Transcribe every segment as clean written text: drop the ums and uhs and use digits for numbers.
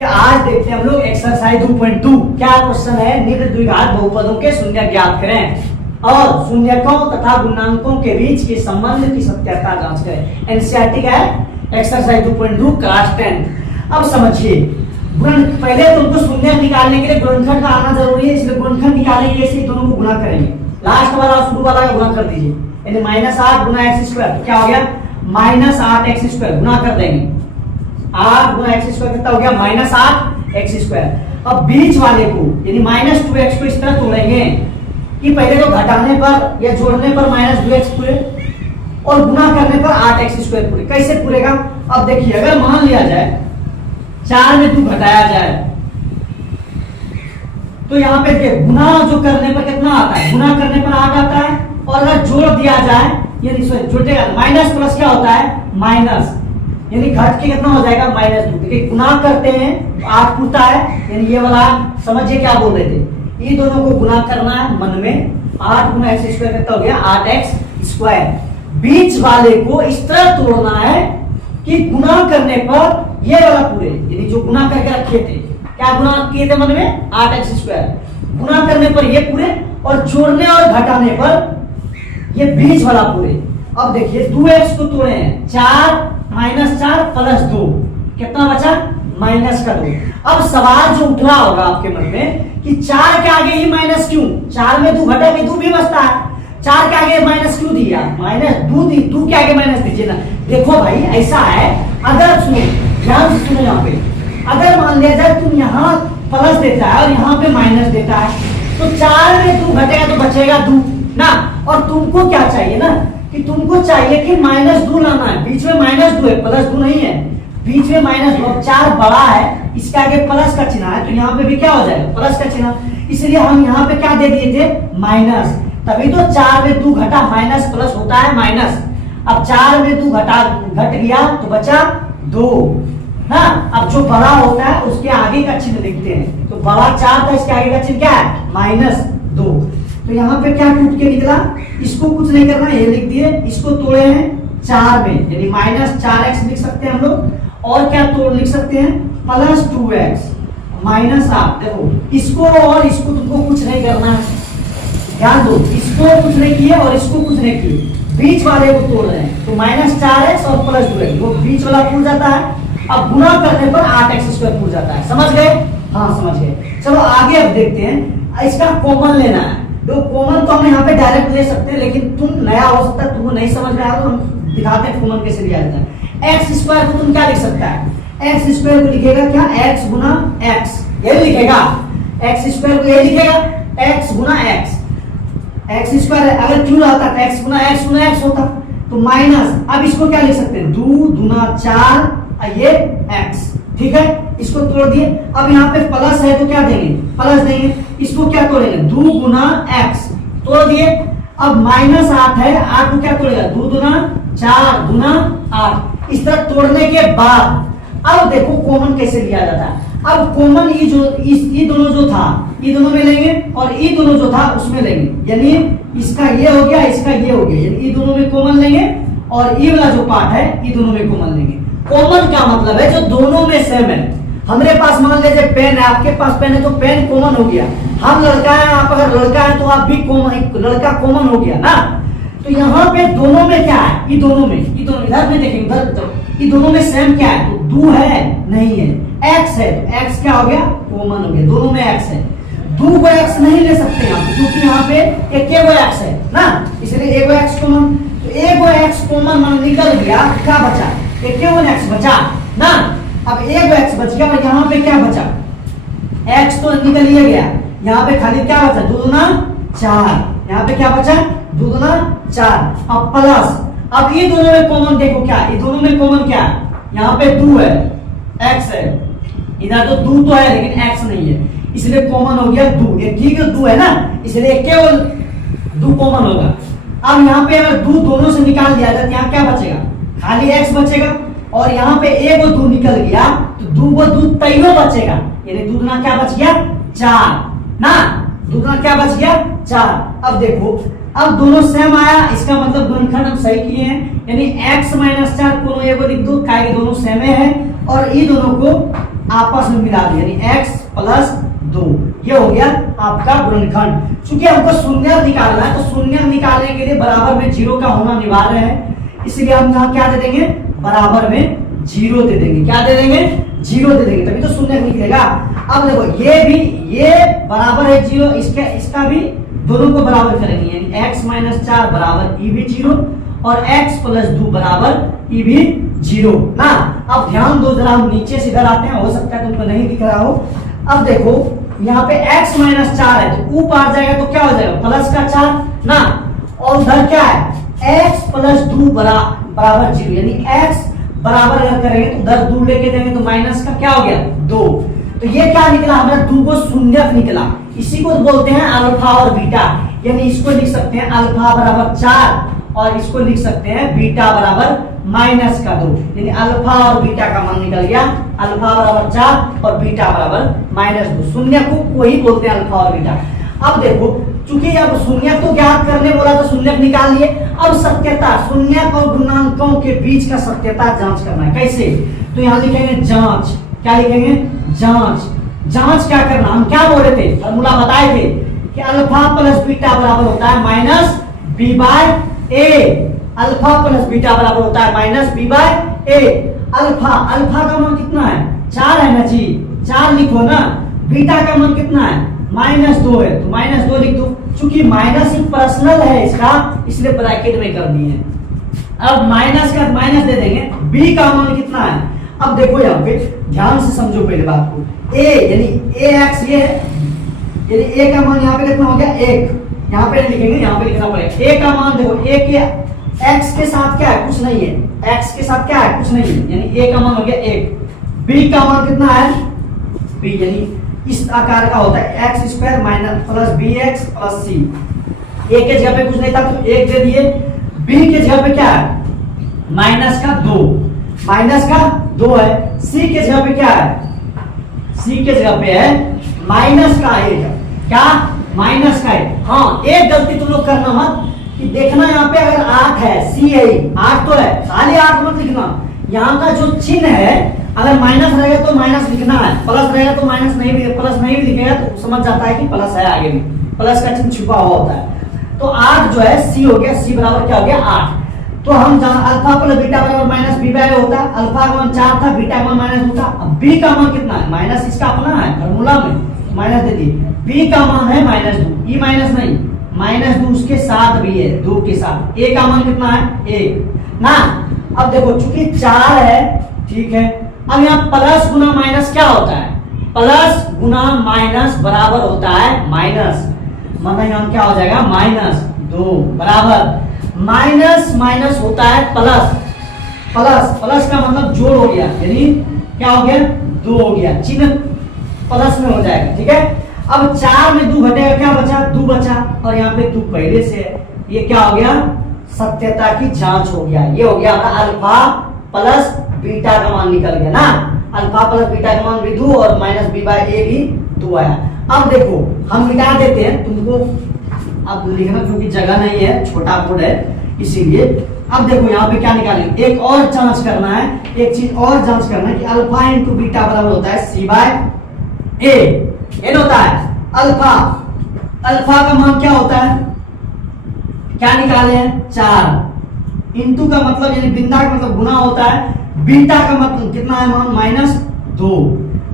आज देखते हैं हम लोग एक्सरसाइज 2.2। क्या क्वेश्चन है, निम्न द्विघात बहुपदों के शून्य ज्ञात करें और शून्यकों तथा गुणांकों के बीच के संबंध की सत्यता जांच करें। एनसीईआरटी का है एक्सरसाइज 2.2 क्लास 10। अब समझिए, पहले तुमको शून्य निकालने के लिए गुणनखंड का आना जरूरी है, इसलिए गुणनखंड निकालने के लिए दोनों को गुणा करेंगे। लास्ट वाला शुरू वाला का गुणा कर दीजिए, यानी -8 गुना x स्क्वायर, तो क्या हो गया -8x स्क्वायर। गुणा कर देंगे, 8 गुना x स्क्वायर कितना हो गया -8x स्क्वायर। अब बीच वाले को यानी -2x को इस तरह तोड़ेंगे कि पहले तो घटाने पर या जोड़ने पर -2x पूरे और गुणा करने पर 8x स्क्वायर पूरे। कैसे पूरेगा? अब देखिए, अगर मान लिया जाए 4 में 2 घटाया जाए तो यहाँ पे देखिए गुणा जो करने पर कितना आता है, गुणा करने पर 8 आता है। और अगर जोड़ दिया जाए यानी जोड़ेगा माइनस प्लस क्या होता है माइनस, यानी घट के कितना हो जाएगा -2। देखिए गुणा करते हैं तो 8 पूछता है, यानी ये वाला समझिए क्या बोल रहे थे, ये दोनों को गुणा करना है मन में। 8 गुना x स्क्वायर कितना हो गया 8x स्क्वायर। बीच वाले को इस तरह तोड़ना है कि गुणा करने पर ये वाला पूरे, यानी जो गुणा करके रखे थे, क्या गुणा किए थे मन में 8x स्क्वायर, गुणा करने पर ये पूरे और जोड़ने और घटाने पर ये बीच वाला पूरे। अब देखिए 2x को तोड़े हैं, 4 -4 प्लस 2 कितना बचा -2। अब सवाल जो उठ रहा होगा आपके मन में कि 4 के आगे ही माइनस क्यों, 4 में 2 घटा के 2 भी बचता है, 4 के आगे माइनस क्यों दिया, -2 के आगे माइनस दीजिए ना। देखो भाई ऐसा है, अगर सुनो ध्यान से सुनो, यहाँ पे अगर मान लिया जाए तुम यहाँ प्लस देता है और यहाँ पे माइनस देता है तो 4 में 2 घटेगा तो बचेगा 2 ना। और तुमको क्या चाहिए ना कि तुमको चाहिए कि -2 लाना है, बीच में -2 है, +2 नहीं है, बीच में -2। 4 बड़ा है, इसके आगे प्लस का चिन्ह है तो यहाँ पे भी क्या हो जाएगा प्लस का चिन्ह, इसलिए हम यहाँ पे क्या दे दिए थे माइनस। तभी तो 4 में 2 घटा माइनस प्लस होता है माइनस। अब 4 में 2 घट गया तो बचा 2 ना। अब जो बड़ा होता है उसके आगे का चिन्ह लिखते हैं, तो बड़ा 4 था, इसके आगे का चिन्ह क्या है -2। तो यहाँ पे क्या टूट के निकला, इसको कुछ नहीं करना, ये लिख दिए, इसको तोड़े हैं 4 में, यानी -4x लिख सकते हैं हम लोग। और क्या तोड़ लिख सकते हैं +2x -8। देखो इसको और इसको तुमको कुछ नहीं करना है, ध्यान दो, इसको कुछ नहीं किए और इसको कुछ नहीं किए, बीच वाले को तोड़ रहे हैं। तो -4x और +2x, वो बीच वाला पूछ जाता है। अब गुणा करने पर 8x स्क्वायर पूछ जाता है। समझ गए? हाँ समझ गए। चलो आगे अब देखते हैं, इसका कॉमन लेना है। तो कॉमन तो हम यहाँ पे डायरेक्ट ले सकते हैं, लेकिन तुम नया हो सकता है, तुमको नहीं समझ में आया तो हम दिखाते हैं कॉमन कैसे लिया जाता है। एक्स स्क्वायर को तुम क्या लिख सकता है, एक्स स्क्वायर को लिखेगा क्या x गुना x, ये लिखेगा एक्स स्क्वायर को, ये लिखेगा x गुना x। एक्स स्क्वायर अगर क्यों रहता है x गुना x होता तो माइनस। अब इसको क्या लिख सकते हैं 2 दूना 4, ये x, ठीक है, इसको तोड़ दिए। अब यहाँ पे प्लस है तो क्या देंगे प्लस देंगे, इसको क्या तोड़ेंगे 2 गुना x, तोड़ दिए। अब -8 है, 8 को क्या तोड़ेगा 2 दूना 4 दूना 8। इस तरह तोड़ने के बाद अब देखो कॉमन कैसे लिया जाता है। अब कॉमन ये दोनों जो था ये दोनों में लेंगे और ये दोनों जो था उसमें लेंगे, यानी इसका ये हो गया इसका ये हो गया, यानी ये दोनों में कॉमन लेंगे और ये वाला जो पार्ट है ये दोनों में कॉमन लेंगे। कॉमन क्या मतलब है, जो दोनों में सेम है। हमारे पास मान लीजिए पेन है, आपके पास पेन है तो पेन कॉमन हो गया। हम लड़का है, आप अगर लड़का है तो आप भी कॉमन, लड़का कॉमन हो गया ना। तो यहाँ पे दोनों में क्या है, ये दोनों इधर में देखेंगे, उधर तो ये दोनों में सेम क्या है, तो 2 है नहीं है, x है, तो x क्या हो गया कॉमन हो गया, दोनों में x है। 2 को x नहीं ले सकते यहाँ पे क्योंकि यहाँ पे एक x है ना, इसलिए 1 x कॉमन। तो 1 x कॉमन मान निकल गया, क्या बचा 1 x बचा ना। अब 1 x बच गया और यहाँ पे क्या बचा, x तो निकल ही गया, यहाँ पे खाली क्या बचा 2 दूना 4, यहाँ पे क्या बचा 2 दूना 4। अब प्लस, अब ये दोनों में कॉमन देखो क्या, ये दोनों में कॉमन क्या है, यहाँ पे 2 है x है, इधर तो 2 तो है लेकिन x नहीं है, इसलिए कॉमन हो गया 2। ये ठीक है 2 है ना, इसलिए केवल 2 कॉमन होगा। अब यहाँ पे अगर 2 दोनों से निकाल दिया जाए तो यहाँ क्या बचेगा, खाली x बचेगा। और यहाँ पे 1 और 2 निकल गया तो 2 को 2 तैयो बचेगा, यानी 2 दूना क्या बच गया 4 ना, 2 दूना क्या बच गया 4। अब देखो, अब दोनों सेम आया, इसका मतलब गुणनखंड हम सही किए हैं, यानी x -4 कोनो एगो लिख दो, काहे दोनों सेम है और ये दोनों को आपस में मिला दिया, यानी x प्लस 2, ये हो गया आपका गुणनखंड। चूंकि हमको शून्य निकालना है, तो शून्य निकालने के लिए बराबर में 0 का होना अनिवार्य है, इसलिए हम यहाँ क्या दे देंगे, बराबर में 0 दे देंगे। क्या दे देंगे, 0 दे देंगे, तभी तो शून्य निकलेगा। अब देखो ये बराबर है 0, इसका भी दोनों को बराबर करेंगे, यानी x माइनस 4 बराबर ई भी 0 और x प्लस 2 बराबर ई भी 0 ना। अब ध्यान दो जरा, हम नीचे से इधर आते हैं, हो सकता है तुमको नहीं दिख रहा हो। अब देखो यहाँ पे x माइनस 4 है, तो ऊपर आ जाएगा तो क्या हो जाएगा, प्लस का 4 ना, और उधर क्या है, x प्लस 2 बराबर 0, यानी x बराबर अगर करेंगे तो उधर 2 लेके जाएंगे तो माइनस का क्या हो गया 2, तो ये क्या निकला हमारा 2 को शून्यक निकला। इसी को बोलते हैं अल्फा और बीटा, यानी इसको लिख सकते हैं अल्फा बराबर 4 और इसको लिख सकते हैं बीटा बराबर माइनस का 2, यानी अल्फा और बीटा का मान निकल गया, अल्फा बराबर 4 और बीटा बराबर माइनस 2। शून्य को ही बोलते हैं अल्फा और बीटा। अब देखो चूंकि अब शून्य तो ज्ञात करने बोला तो शून्य निकाल लिए, अब सत्यता शून्य और गुणांकों के बीच का सत्यता जांच करना है। कैसे, तो यहाँ लिखेंगे जांच, क्या लिखेंगे, जांच। जांच क्या करना, हम क्या बोल रहे थे, फॉर्मूला बताए थे कि अल्फा प्लस बीटा बराबर होता है माइनस बी बाय ए, अल्फा प्लस बीटा बराबर होता है माइनस बी बाय ए। अल्फा का मान कितना है, 4 है ना जी, 4 लिखो ना। बीटा का मान कितना है, -2 है, तो -2 लिख दो। चूंकि माइनस एक पर्सनल है इसका, इसलिए ब्रैकेट में कर दिए। अब माइनस का माइनस दे देंगे, बी का मान कितना है। अब देखो यहाँ पे ध्यान से समझो पहले बात को, ए यानी ए एक्स ये है, यानी ए का मान यहाँ पे कितना हो गया 1, यहाँ पे लिखेंगे, यहाँ पे लिखना पड़ेगा। ए का मान देखो, ए के एक्स के साथ क्या है, कुछ नहीं है, एक्स के साथ क्या है, कुछ नहीं है, यानी ए का मान हो गया 1। बी का मान कितना है, बी यानी इस आकार का होता है x square minus plus B X plus C. A के जगह पे कुछ नहीं था तो 1 दे दिए, बी के जगह पे क्या है, माइनस का 2 है। सी के जगह पे क्या है, सी के जगह पे है माइनस का 1, क्या माइनस का 1। हाँ एक गलती तुम लोग करना मत कि देखना यहाँ पे अगर 8 है, सी है 8 तो है, खाली 8 मत लिखना, यहाँ का जो चिन्ह है अगर माइनस रहेगा तो माइनस लिखना है, प्लस रहेगा तो माइनस नहीं भी, प्लस नहीं भी लिखेगा तो समझ जाता है कि प्लस है, आगे भी प्लस का चिन्ह छुपा हुआ होता है। तो 8 जो है सी हो गया, सी बराबर क्या हो गया 8। तो हम अल्फा प्लस बीटा बराबर माइनस बी बाय होता है, अल्फा का मान 4 था, बीटा का मान माइनस 2 था। अब बी का मान कितना है, माइनस इसका अपना है फॉर्मूला में, माइनस दे दिए। बी का मान है -2, ई माइनस नहीं, -2 उसके साथ भी है, 2 के साथ। ए का मान कितना है 1 ना। अब देखो चूंकि 4 है, ठीक है, अब यहाँ प्लस गुना माइनस क्या होता है, प्लस गुना माइनस बराबर होता है माइनस, मतलब यहाँ क्या हो जाएगा -2 बराबर माइनस माइनस होता है प्लस, प्लस का मतलब जोड़ हो गया, यानी क्या हो गया 2 हो गया, चिन्ह प्लस में हो जाएगा, ठीक है। अब 4 में 2 घटेगा, क्या बचा 2 बचा, और यहाँ पे 2 पहले से है, ये क्या हो गया सत्यता की जांच हो गया। ये हो गया हमारा अल्फा प्लस बीटा का मान निकल गया ना, अल्फा प्लस बीटा का मान भी 2 और माइनस बी बाय ए भी 2 आया। अब देखो हम मिटा देते हैं, तुमको अब लिखना क्योंकि जगह नहीं है, छोटा कोड है इसीलिए। अब देखो यहाँ पे क्या निकालेंगे, एक और जांच करना है, एक चीज और जांच करना है कि अल्फा इंटू बीटा बराबर होता है सी बाय ए। ये होता है अल्फा का मान क्या होता है, क्या निकाले हैं 4, इंटू का मतलब यानी बिंदा का मतलब गुना होता है, बीटा का मतलब कितना है मान -2।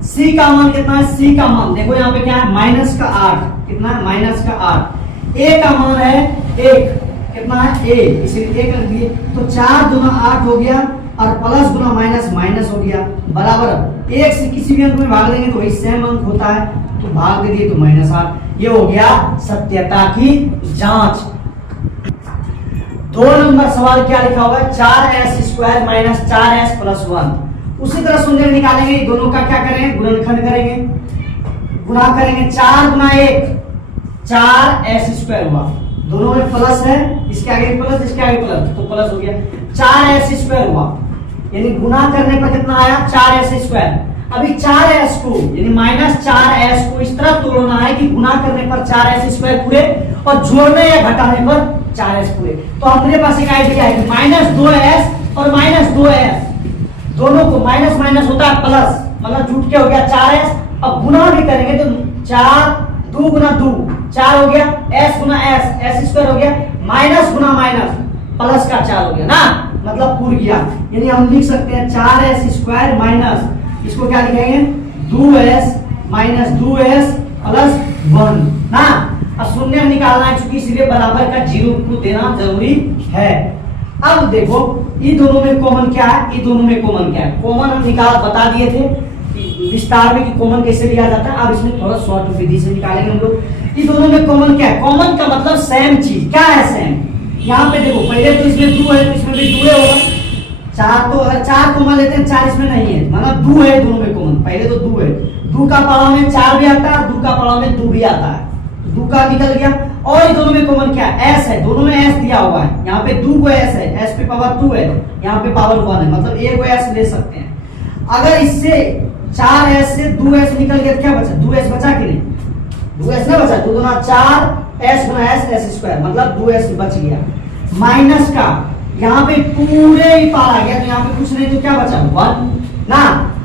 सी का मान कितना है, सी का मान देखो यहाँ पे क्या है -8, कितना है -8। ए का मान है 1, कितना है ए, इसलिए 1 रख दिए, तो 4 गुना 8 हो गया और प्लस गुना माइनस माइनस हो गया बराबर 1 से किसी भी अंक में भाग देंगे तो वही सेम अंक होता है, तो भाग दे दिए तो -8। ये हो गया सत्यता की जांच। 2 नंबर सवाल क्या लिखा होगा, 4s² माइनस 4s प्लस 1। उसी तरह शून्य निकालेंगे, दोनों का क्या करेंगे गुणनखंड करेंगे, गुणा करेंगे 4 गुना 1 4s² हुआ, दोनों में प्लस है, इसके आगे प्लस इसके आगे प्लस, तो प्लस हो गया 4s² हुआ, यानी गुणा करने पर कितना आया 4s²। अभी 4s को यानी -4s को इस तरह तोड़ना है कि गुणा करने पर 4s² पूरे और जोड़ने या घटाने पर 4s पूरे। तो हमारे पास एक आइडिया है कि -2s और -2s, दोनों को माइनस माइनस होता है प्लस, मतलब जुट के हो गया 4s। अब गुना भी करेंगे तो 4 2 गुना 2 4 हो गया, s गुना s स्क्वायर हो गया, माइनस गुना माइनस प्लस का 4 हो गया ना, मतलब पूर गया। यानी हम लिख सकते हैं 4s स्क्वायर माइनस, इसको क्या लिखेंगे 2s माइनस 2s प्लस 1 ना। अब शून्य निकालना है चूंकि, इसलिए बराबर का 0 को देना जरूरी है। अब देखो ये दोनों में कॉमन क्या है, ये दोनों में कॉमन क्या है, कॉमन हम निकाल बता दिए थे विस्तार में कि कॉमन कैसे लिया जाता है। अब इसमें थोड़ा शॉर्ट विधि से निकालेंगे हम लोग। ये दोनों में कॉमन क्या है, कॉमन का मतलब सेम चीज, क्या है सेम। यहाँ पे देखो पहले तो इसमें 2 है तो इसमें भी 2 होगा, 4 तो अगर 4 कॉमन लेते हैं 4 इसमें नहीं है, मतलब 2 है दोनों में कॉमन, पहले तो 2 है, 2 का पड़ाव में 4 भी आता है, 2 का पड़ाव में 2 भी आता है, 2 का निकल गया। और दोनों में कॉमन क्या है, s है, दोनों में s दिया हुआ है, यहाँ पे 2 को s है, s पे पावर 2 है, यहाँ पे पावर 1 है, मतलब एक को s ले सकते हैं। अगर इससे 4s से 2s निकल गया तो क्या बचा, 2s बचा कि नहीं, 2s ना बचा, 2 गुना 4 s गुना s स्क्वायर, मतलब 2s बच गया। माइनस का यहाँ पे पूरे ही पार आ गया, तो यहाँ पे कुछ नहीं तो क्या बचा 1 ना।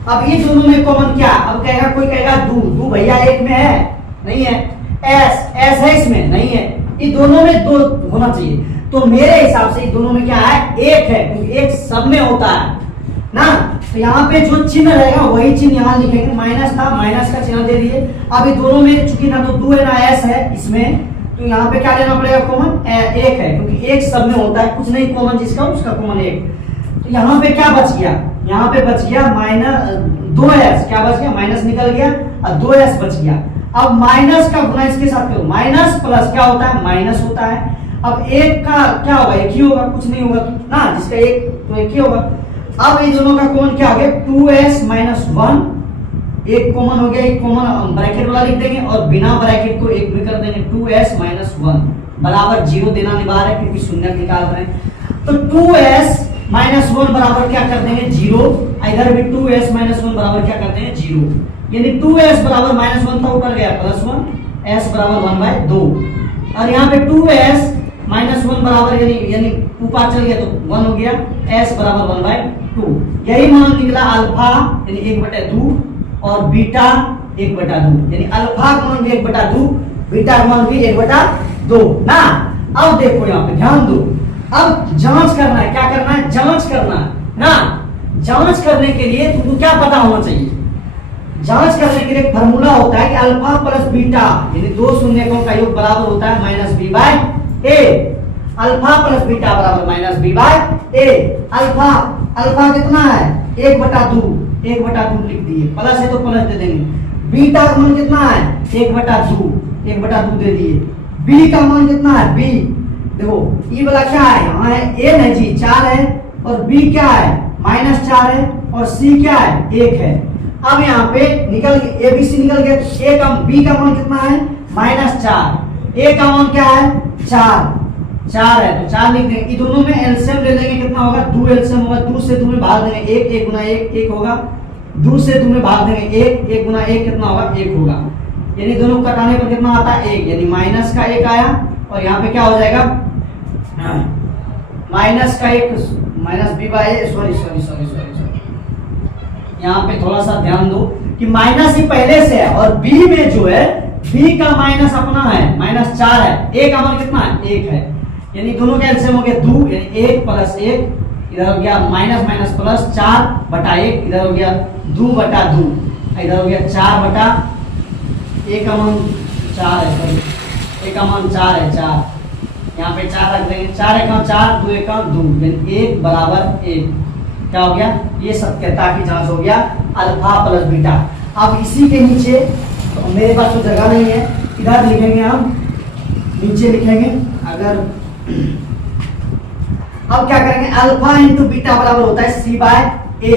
अब ये दोनों में कॉमन क्या, अब कहेगा कोई कहेगा 2 भैया एक में है, नहीं है, s है इसमें नहीं है, ये दोनों में 2 होना चाहिए। तो मेरे हिसाब से ये दोनों में क्या है, एक है, क्योंकि एक सब में होता है ना। तो यहाँ पे जो चिन्ह रहेगा वही चिन्ह यहाँ लिखेंगे, माइनस था माइनस का चिन्ह दे दिए। अब ये दोनों में चूंकि ना तो 2 है ना s है इसमें, तो यहाँ पे क्या लेना पड़ेगा कॉमन, एक है, क्योंकि एक सब में होता है, कुछ नहीं कॉमन जिसका उसका कॉमन एक। तो यहाँ पे क्या बच गया, यहाँ पे बच गया माइनस 2s, क्या बच गया माइनस निकल गया और 2s बच गया। अब माइनस का गुना इसके साथ करो, माइनस प्लस क्या होता है, माइनस होता है। अब एक का क्या होगा, एक ही होगा, कुछ नहीं होगा ना, जिसका एक तो एक ही होगा। अब ये दोनों का कॉमन क्या हो गया, 2s माइनस 1, एक कॉमन हो गया, एक कॉमन ब्रैकेट वाला लिख देंगे और बिना ब्रैकेट को एक में कर देंगे, 2s माइनस 1 बराबर 0 देना निभा रहे क्योंकि शून्य निकाल रहे हैं। तो 2s माइनस 1 बराबर क्या कर देंगे 0, इधर भी 2s माइनस 1 बराबर क्या कर देंगे 0, यानी 2s बराबर माइनस 1 था ऊपर गया प्लस 1, s बराबर 1/2। और यहाँ पे 2s माइनस 1 बराबर यानी ऊपर चल गया तो 1 हो गया, s बराबर 1/2। यही मान निकला अल्फा यानी 1/2 और बीटा 1/2, यानी अल्फा का मान भी 1/2, बीटा का मान भी 1/2 ना। अब देखो यहाँ पे ध्यान दो, अब जांच करना है, क्या करना है, जांच करना है ना। जांच करने के लिए तुमको क्या पता होना चाहिए, जांच करने के लिए फॉर्मूला होता है कि अल्फा प्लस बीटा यानी दो शून्यकों का योग बराबर होता है माइनस बी बाय ए। अल्फा प्लस बीटा बराबर माइनस बी बाय ए। अल्फा कितना है 1/2, 1/2 लिख दिए, प्लस है तो प्लस दे देंगे। बीटा का मान कितना है 1/2 दे दिए। बी का मान कितना है बी, देखो ई वाला क्या है, यहाँ है ए है जी 4 है, और बी क्या है -4 है, और सी क्या है 1 है। अब यहाँ पे निकल ए बी सी निकल गया, ए का बी का मान कितना है -4, ए का मान क्या है 4 है, तो 4 लिख देंगे। दोनों में एलसीएम ले लेंगे, कितना होगा 2 एलसीएम होगा, 2 से 2 में भाग देंगे 1, 1 गुना 1 1 होगा, 2 से 2 में भाग देंगे 1, 1 गुना 1 कितना होगा 1 होगा, यानी दोनों कटाने पर कितना आता है 1, यानी माइनस का 1 आया, और यहाँ पे क्या हो जाएगा माइनस का 1 माइनस बी बाय सॉरी यहाँ पे थोड़ा सा ध्यान दो कि माइनस ही पहले से है, और बी में जो है बी का माइनस अपना है -4 है, ए का मान कितना है 1 है, यानी दोनों का एलसीएम हो गया 2, यानी 1 + 1 इधर हो गया माइनस प्लस 4/1, इधर हो गया 2/2, इधर हो गया 4 ए का मान 4 है, सॉरी ए का मान 4 है 4, यहाँ पे 4 रख देंगे, 4 × 4 2 × 2 यानी 1 = 1, क्या हो गया ये सत्यता की जांच हो गया अल्फा प्लस बीटा। अब इसी के नीचे तो मेरे पास तो जगह नहीं है, इधर लिखेंगे हम, नीचे लिखेंगे अगर, अब क्या करेंगे अल्फा × बीटा बराबर होता है c/a।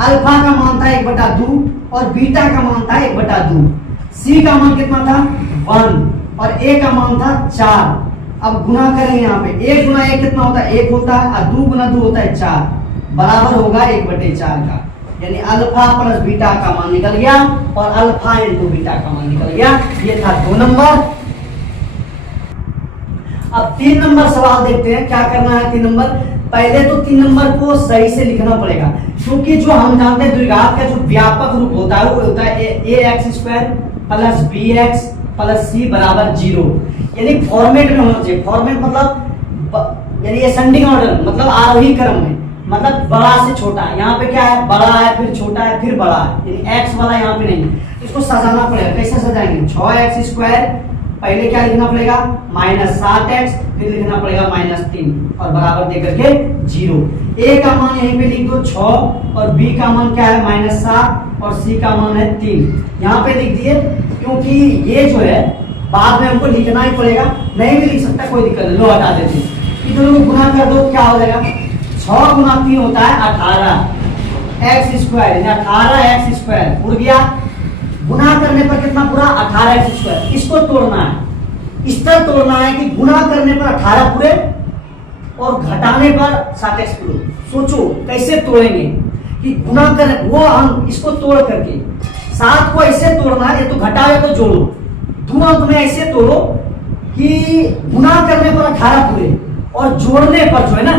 अल्फा का मान था 1/2 और बीटा का मान था 1/2, c का मान कितना था 1 और a का मान था 4। अब गुना करेंगे, यहाँ पे 1 गुना 1 कितना होता है 1 होता है, और 2 गुना 2 होता है 4, बराबर होगा 1/4 का, यानी अल्फा प्लस बीटा का मान निकल गया और अल्फा × बीटा का मान निकल गया। ये था 2 नंबर। अब 3 नंबर सवाल देखते हैं क्या करना है। 3 नंबर पहले तो 3 नंबर को सही से लिखना पड़ेगा, क्योंकि जो हम जानते हैं द्विघात का जो व्यापक रूप होता है वो होता है ax² plus bx plus c बराबर 0। यानी फॉर्मेट में होना चाहिए। फॉर्मेट मतलब यानी असेंडिंग ऑर्डर, मतलब आरोही क्रम में, मतलब बड़ा से छोटा। यहाँ पे क्या है, बड़ा है फिर छोटा है फिर बड़ा है, यानी x वाला यहाँ पे नहीं। इसको सजाना पड़ेगा। कैसे सजाएंगे, 6x², पहले क्या लिखना पड़ेगा -7x, फिर लिखना पड़ेगा -3 और बराबर देकर के 0। a का मान यहीं पे लिख दो 6 और b का मान क्या है -7 और c का मान है 3। यहाँ पे लिख दिए, क्योंकि ये जो है बाद में हमको लिखना ही पड़ेगा, नहीं भी लिख सकता कोई दिक्कत नहीं। लो हटा देते हैं, दोनों को गुना कर दो, क्या हो जाएगा 6 गुना 3 होता है 18x², यानी 18x²। उड़ गया, गुना करने पर कितना पूरा 18x²। इसको तोड़ना है, इस तरह तोड़ना है कि गुना करने पर 18 पूरे और घटाने पर 7x पूरे। सोचो कैसे तोड़ेंगे कि गुना कर, वो हम इसको तोड़ करके 7 को ऐसे तोड़ना है, या तो घटाओ या तो जोड़ो। दो अंक में ऐसे तोड़ो कि गुना करने पर 18 पूरे और जोड़ने पर जो है ना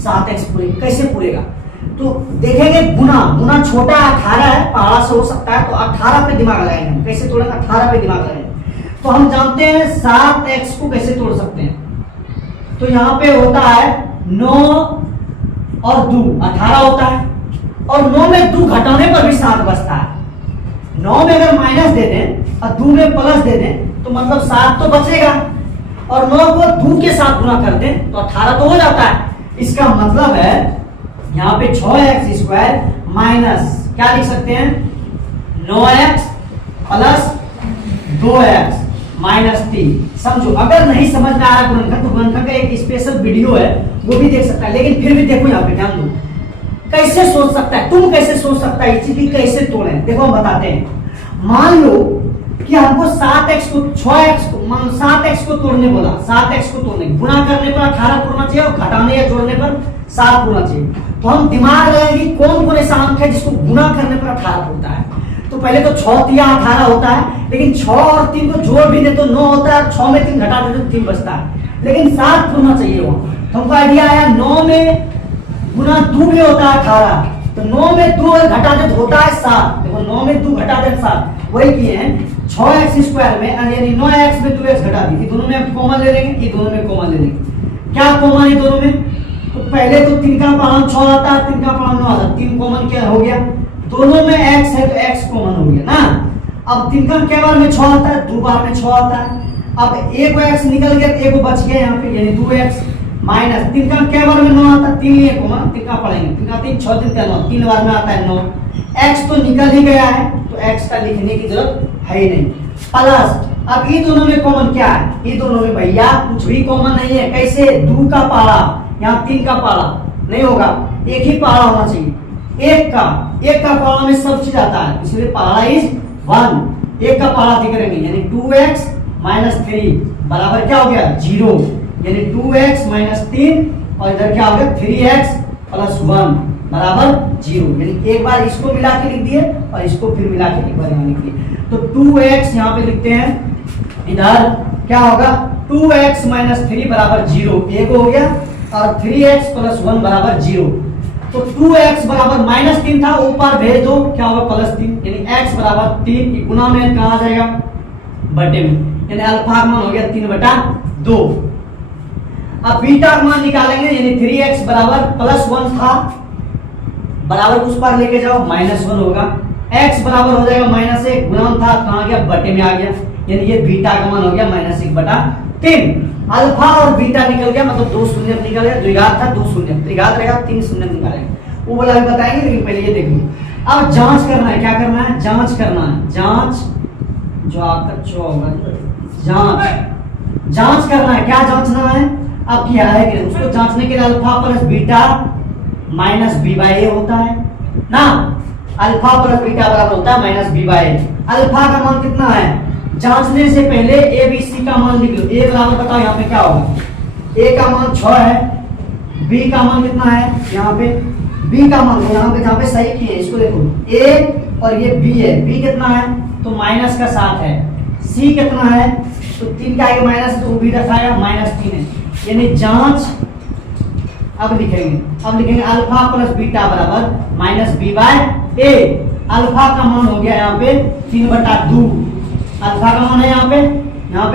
7x पूरे। कैसे पूरेगा तो देखेंगे, गुना छोटा 18 है, पहाड़ा से हो सकता है, तो 18 पे दिमाग लगाएंगे हम। कैसे तोड़ेंगे, 18 पे दिमाग लगाएंगे। तो हम जानते हैं 7x को कैसे तोड़ सकते हैं। तो यहाँ पे होता है 9 और 2 18 होता है, और 9 में 2 घटाने पर भी 7 बचता है। 9 में अगर माइनस दे दें और 2 में प्लस दे दें तो मतलब 7 तो बचेगा, और 9 को 2 के साथ गुना कर दें तो 18 तो हो जाता है। इसका मतलब है यहाँ पे 6x² माइनस क्या लिख सकते हैं 9x प्लस 2x माइनस 3। समझो, अगर नहीं समझ में आ रहा गुणनखंड तो गुणनखंड का एक स्पेशल वीडियो है, वो भी देख सकता है। लेकिन फिर भी देखो, यहाँ पे ध्यान दो, कैसे सोच सकता है, तुम कैसे सोच सकता है इस चीज की, कैसे तोड़े। देखो हम बताते हैं। मान लो कि हमको 7x को 7x को तोड़ने बोला, 7x को तोड़ने, गुना करने पर 18 तोड़ना चाहिए और घटाने या जोड़ने पर 7 तोड़ना चाहिए। तो हम दिमाग लगाएंगे कौन कौन ऐसा अंक है जिसको गुना करने पर 18 तोड़ता है। तो पहले तो 6 या 18 होता है, लेकिन 6 और 3 को जोड़ भी दे तो 9 होता है, 6 में 3 घटा दे तो 3 बचता है, लेकिन 7 तोड़ना चाहिए वो। तो हमको आइडिया आया, 9 में गुना 2 भी होता है 18, तो 9 में 2 घटा दे तो होता है 7। देखो 9 में 2 घटा दे 7, वही किए हैं। 6x² में यानी 9x में 2x घटा दी, ये दोनों में हम कॉमन ले लेंगे, ये दोनों में कॉमन ले लेंगे। क्या कॉमन है दोनों में, तो पहले तो 3 का पालन 6 आता है, 3 का पालन 9 आता है, 3 कॉमन क्या हो गया, दोनों में x है तो x कॉमन हो गया ना। अब 3 का क्या बार में 6 आता है, 2 बार में 6 आता है। अब एक को x निकल गया, एक को बच गया यहाँ पे, यानी 2x माइनस 3 का क्या बार में 9 आता है, 3 ये कॉमन, 3 का पढ़ेंगे, 3 का 3 6 3 का 9, 3 बार में आता है 9। x तो निकल ही गया है, तो x का लिखने की जरूरत है ही नहीं। प्लस अब ये दोनों में कॉमन क्या है, ये दोनों में भैया कुछ भी कॉमन नहीं है। कैसे, 2 का पारा, यहाँ 3 का पारा नहीं होगा, एक ही पारा होना चाहिए। एक का पारा में सब चीज आता है, इसलिए पारा इज 1। एक का पारा अधिक करेंगे, यानी 2x माइनस 3 बराबर क्या हो गया 0, यानी 2x माइनस 3 और इधर क्या हो गया 3x प्लस 1 बराबर 0। यानी एक बार इसको मिला के लिख दिए और इसको फिर मिला के एक बार यहाँ लिख दिए। तो 2x यहाँ पे लिखते हैं, इधर क्या होगा 2x माइनस 3 बराबर 0, एक हो गया, और 3x प्लस 1 बराबर 0। तो 2x बराबर -3 था, ऊपर भेज दो क्या होगा +3, यानी x बराबर 3 गुना में कहा आ जाएगा बटे में, यानी अल्फा का मान हो गया 3/2। अब बीटा का मान निकालेंगे, यानी 3x बराबर +1 था, बराबर उस पर लेके जाओ -1 होगा, x बराबर हो जाएगा -1, गुणन था कहां गया बटे में आ गया, यानी ये बीटा का मान हो गया -1/3। अल्फा और बीटा निकल गया, मतलब 2 शून्य निकल गया, द्विघात था 2 शून्य, त्रिघात रहेगा 3 शून्य निकालेंगे, वो वाला भी बताएंगे, लेकिन पहले ये देख लो। अब जांच करना है, क्या करना है, जांच करना है, जांच जो आपका होगा जांच करना है। क्या जांचना है, अब क्या है कि उसको जांचने के लिए alpha plus beta minus b/a होता है ना, अल्फा प्लस बीटा बराबर होता है -b/a। अल्फा का मान कितना है, जांचने से पहले a b c का मान लिख लो। a बराबर बताओ यहाँ पे क्या होगा, a का मान 6 है, b का मान कितना है, यहाँ पे b का मान यहाँ पे जहाँ पे सही किए इसको देखो, a और ये b है, b कितना है तो -7 है, c कितना है तो 3 का आगे माइनस, तो भी रखाया -3 है, यानी जांच अब लिखेंगे अल्फा प्लस बीटा बराबर माइनस बी बाय ए। अल्फा का मान हो गया यहाँ पे 3/2, अल्फा का मान है यहाँ पे